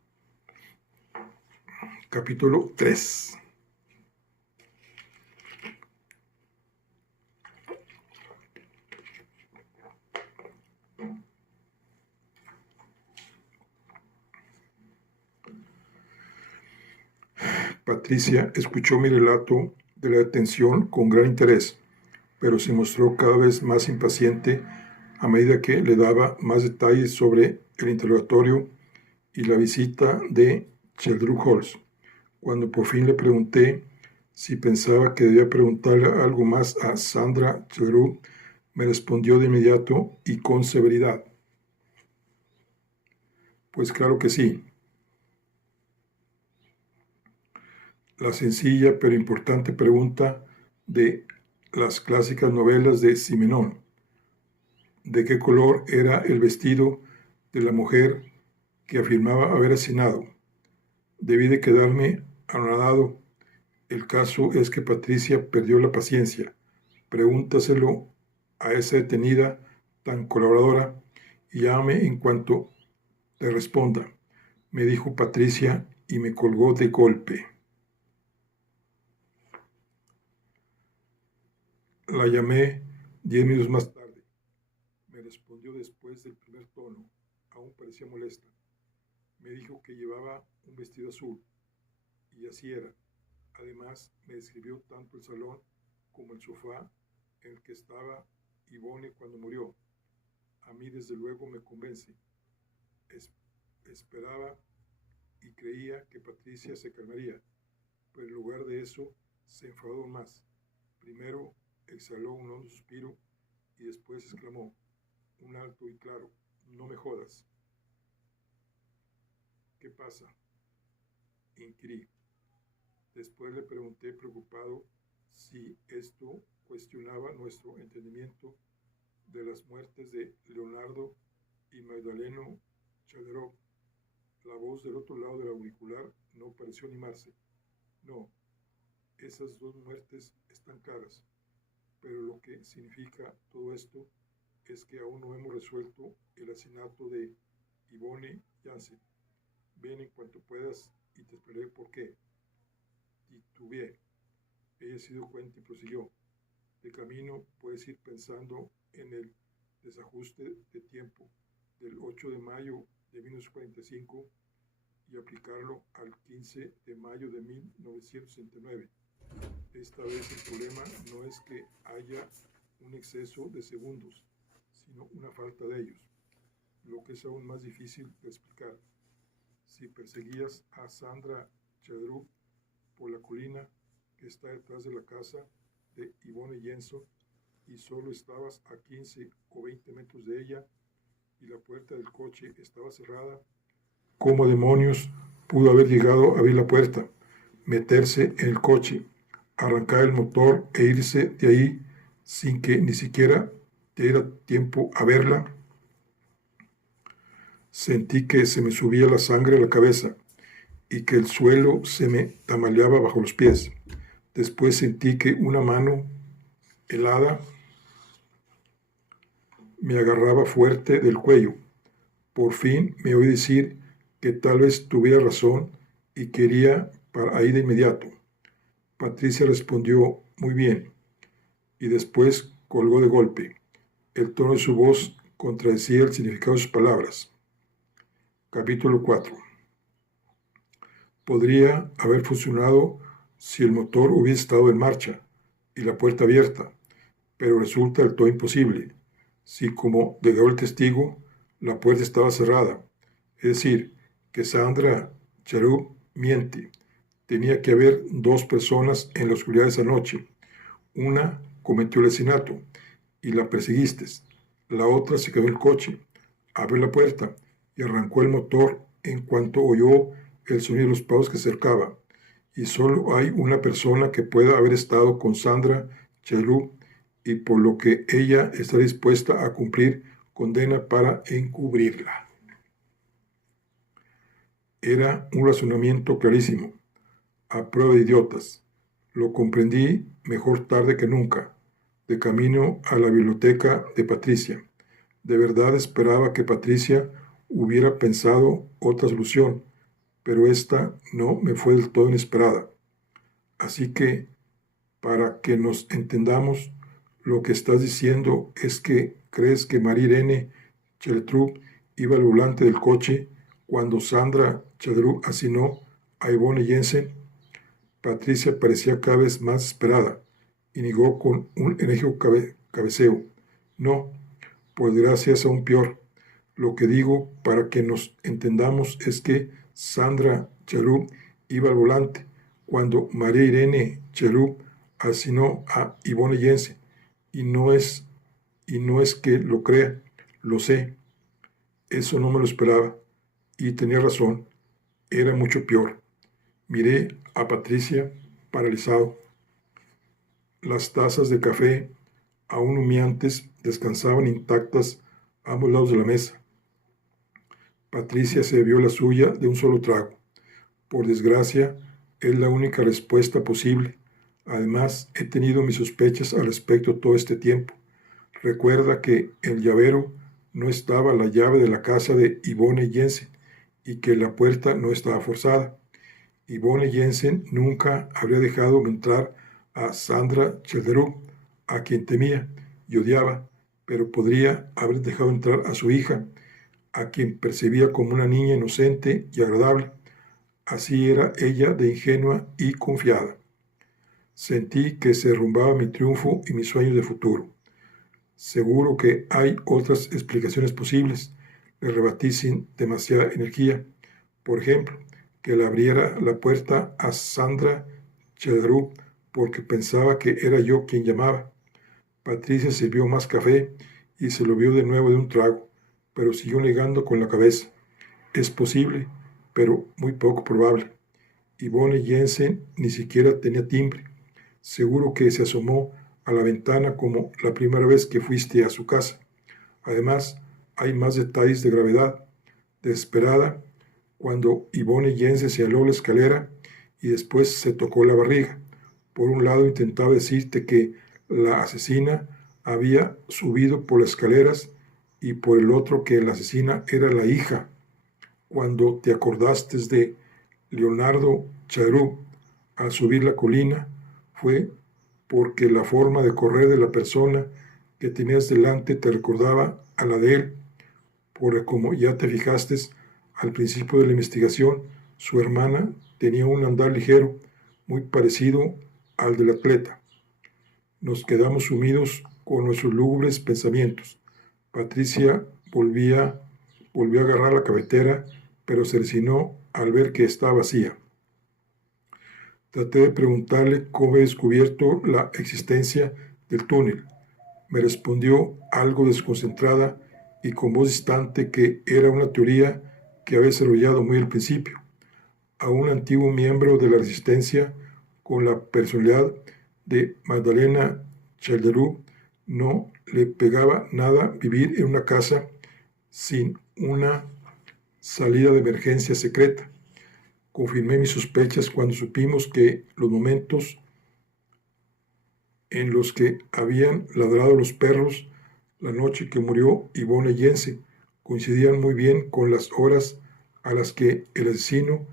Capítulo 3. Patricia escuchó mi relato de la detención con gran interés, pero se mostró cada vez más impaciente a medida que le daba más detalles sobre el interrogatorio y la visita de Sheldon Halls. Cuando por fin le pregunté si pensaba que debía preguntarle algo más a Sandra Sheldon, me respondió de inmediato y con severidad: pues claro que sí. La sencilla pero importante pregunta de las clásicas novelas de Simenon: ¿de qué color era el vestido de la mujer que afirmaba haber asesinado? Debí de quedarme anonadado. El caso es que Patricia perdió la paciencia. Pregúntaselo a esa detenida tan colaboradora y llámame en cuanto te responda, me dijo Patricia y me colgó de golpe. La llamé 10 minutos más tarde. Me respondió después del primer tono. Aún parecía molesta. Me dijo que llevaba un vestido azul, y así era. Además, me describió tanto el salón como el sofá en el que estaba Yvonne cuando murió. A mí, desde luego, me convence. Esperaba y creía que Patricia se calmaría, pero en lugar de eso, se enfadó más. Primero exhaló un hondo suspiro y después exclamó, un alto y claro: no me jodas. ¿Qué pasa?, inquirí. Después le pregunté preocupado si esto cuestionaba nuestro entendimiento de las muertes de Leonardo y Magdaleno Chaderov. La voz del otro lado del auricular no pareció animarse. No, esas dos muertes están claras, pero lo que significa todo esto es que aún no hemos resuelto el asesinato de Yvonne Jansen. Ven en cuanto puedas y te explicaré por qué. Titubeé. Ella se dio cuenta y prosiguió. De camino puedes ir pensando en el desajuste de tiempo del 8 de mayo de 1945 y aplicarlo al 15 de mayo de 1969. Esta vez el problema no es que haya un exceso de segundos, sino una falta de ellos, lo que es aún más difícil de explicar. Si perseguías a Sandra Chadru por la colina que está detrás de la casa de Yvonne Jensen y solo estabas a 15 o 20 metros de ella y la puerta del coche estaba cerrada, ¿cómo demonios pudo haber llegado a abrir la puerta, meterse en el coche, arrancar el motor e irse de ahí sin que ni siquiera te diera tiempo a verla? Sentí que se me subía la sangre a la cabeza y que el suelo se me tambaleaba bajo los pies. Después sentí que una mano helada me agarraba fuerte del cuello. Por fin me oí decir que tal vez tuviera razón y quería para ahí de inmediato. Patricia respondió muy bien y después colgó de golpe. El tono de su voz contradecía el significado de sus palabras. Capítulo 4. Podría haber funcionado si el motor hubiese estado en marcha y la puerta abierta, pero resulta del todo imposible si, como declaró el testigo, la puerta estaba cerrada. Es decir, que Sandra Charub miente. Tenía que haber dos personas en la oscuridad de esa noche. Una cometió el asesinato y la perseguiste. La otra se quedó en el coche, abrió la puerta y arrancó el motor en cuanto oyó el sonido de los pasos que se acercaba. Y solo hay una persona que pueda haber estado con Sandra Charub y por lo que ella está dispuesta a cumplir condena para encubrirla. Era un razonamiento clarísimo, a prueba de idiotas. Lo comprendí mejor tarde que nunca, de camino a la biblioteca de Patricia. De verdad esperaba que Patricia hubiera pensado otra solución, pero esta no me fue del todo inesperada. Así que, para que nos entendamos, lo que estás diciendo es que crees que Marie-Irene Cheltrup iba al volante del coche cuando Sandra Chadru asesinó a Yvonne Jensen. Patricia parecía cada vez más desesperada y negó con un enérgico cabeceo. No, por desgracia es aún peor. Lo que digo para que nos entendamos es que Sandra Cherub iba al volante cuando María Irene Cherub asesinó a Yvonne Jensen. Y no es que lo crea, lo sé. Eso no me lo esperaba. Y tenía razón, era mucho peor. Miré a Patricia paralizado. Las tazas de café, aún humeantes, descansaban intactas a ambos lados de la mesa. Patricia se bebió la suya de un solo trago. Por desgracia, es la única respuesta posible. Además, he tenido mis sospechas al respecto todo este tiempo. Recuerda que en el llavero no estaba la llave de la casa de Yvonne Jensen y que la puerta no estaba forzada. Yvonne Jensen nunca habría dejado entrar a Sandra Cherub, a quien temía y odiaba, pero podría haber dejado entrar a su hija, a quien percibía como una niña inocente y agradable. Así era ella de ingenua y confiada. Sentí que se derrumbaba mi triunfo y mis sueños de futuro. Seguro que hay otras explicaciones posibles, le rebatí sin demasiada energía. Por ejemplo, que le abriera la puerta a Sandra Cherub porque pensaba que era yo quien llamaba. Patricia sirvió más café y se lo vio de nuevo de un trago, pero siguió negando con la cabeza. Es posible, pero muy poco probable. Yvonne Jensen ni siquiera tenía timbre. Seguro que se asomó a la ventana como la primera vez que fuiste a su casa. Además, hay más detalles de gravedad. Desesperada, cuando Yvonne Jensen se aló la escalera y después se tocó la barriga. Por un lado intentaba decirte que la asesina había subido por las escaleras y por el otro que la asesina era la hija. Cuando te acordaste de Leonardo Cherub al subir la colina, fue porque la forma de correr de la persona que tenías delante te recordaba a la de él, porque como ya te fijaste al principio de la investigación, su hermana tenía un andar ligero muy parecido al del atleta. Nos quedamos sumidos con nuestros lúgubres pensamientos. Patricia volvió a agarrar la cafetera, pero se resignó al ver que estaba vacía. Traté de preguntarle cómo había descubierto la existencia del túnel. Me respondió algo desconcentrada y con voz distante que era una teoría que había desarrollado muy al principio. A un antiguo miembro de la resistencia con la personalidad de Magdalena Cherub no le pegaba nada vivir en una casa sin una salida de emergencia secreta. Confirmé mis sospechas cuando supimos que los momentos en los que habían ladrado los perros la noche que murió Yvonne Jensen coincidían muy bien con las horas a las que el asesino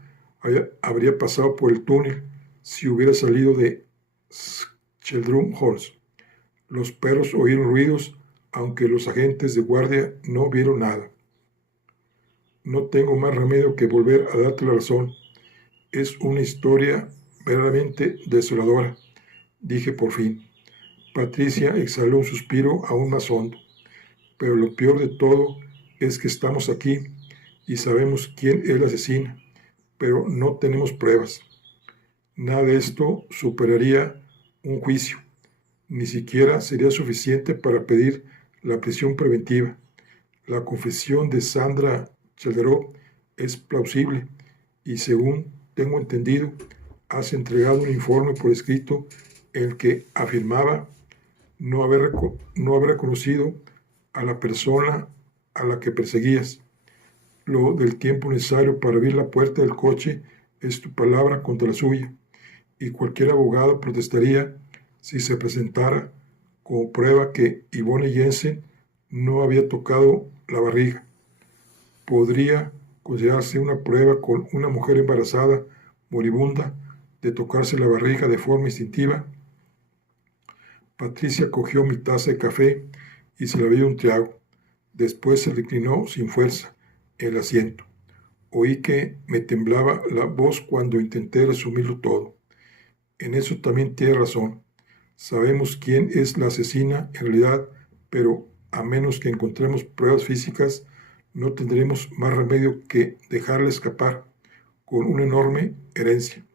habría pasado por el túnel si hubiera salido de Sheldrum Halls. Los perros oyeron ruidos, aunque los agentes de guardia no vieron nada. No tengo más remedio que volver a darte la razón. Es una historia verdaderamente desoladora, dije por fin. Patricia exhaló un suspiro aún más hondo. Pero lo peor de todo es que estamos aquí y sabemos quién es la asesina, pero no tenemos pruebas. Nada de esto superaría un juicio. Ni siquiera sería suficiente para pedir la prisión preventiva. La confesión de Sandra Cherub es plausible y, según tengo entendido, has entregado un informe por escrito en el que afirmaba no haber reconocido a la persona a la que perseguías. Lo del tiempo necesario para abrir la puerta del coche es tu palabra contra la suya, y cualquier abogado protestaría si se presentara como prueba que Yvonne Jensen no había tocado la barriga. Podría considerarse una prueba con una mujer embarazada, moribunda, de tocarse la barriga de forma instintiva. Patricia cogió mi taza de café y se la dio un trago. Después se reclinó sin fuerza en el asiento. Oí que me temblaba la voz cuando intenté resumirlo todo. En eso también tiene razón. Sabemos quién es la asesina en realidad, pero a menos que encontremos pruebas físicas, no tendremos más remedio que dejarla escapar con una enorme herencia.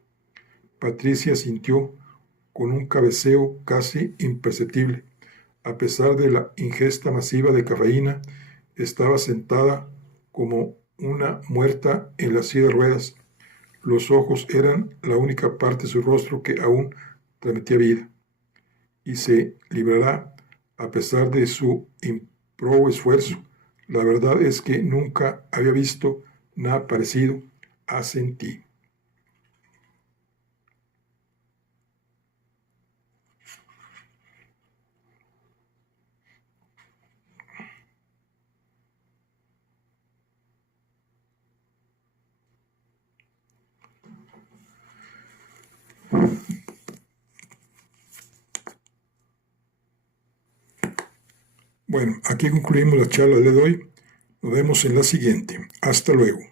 Patricia sintió con un cabeceo casi imperceptible. A pesar de la ingesta masiva de cafeína, estaba sentada como una muerta en la silla de ruedas. Los ojos eran la única parte de su rostro que aún transmitía vida. Y se librará a pesar de su ímprobo esfuerzo. La verdad es que nunca había visto nada parecido. Asentí. Bueno, aquí concluimos la charla de hoy. Nos vemos en la siguiente. Hasta luego.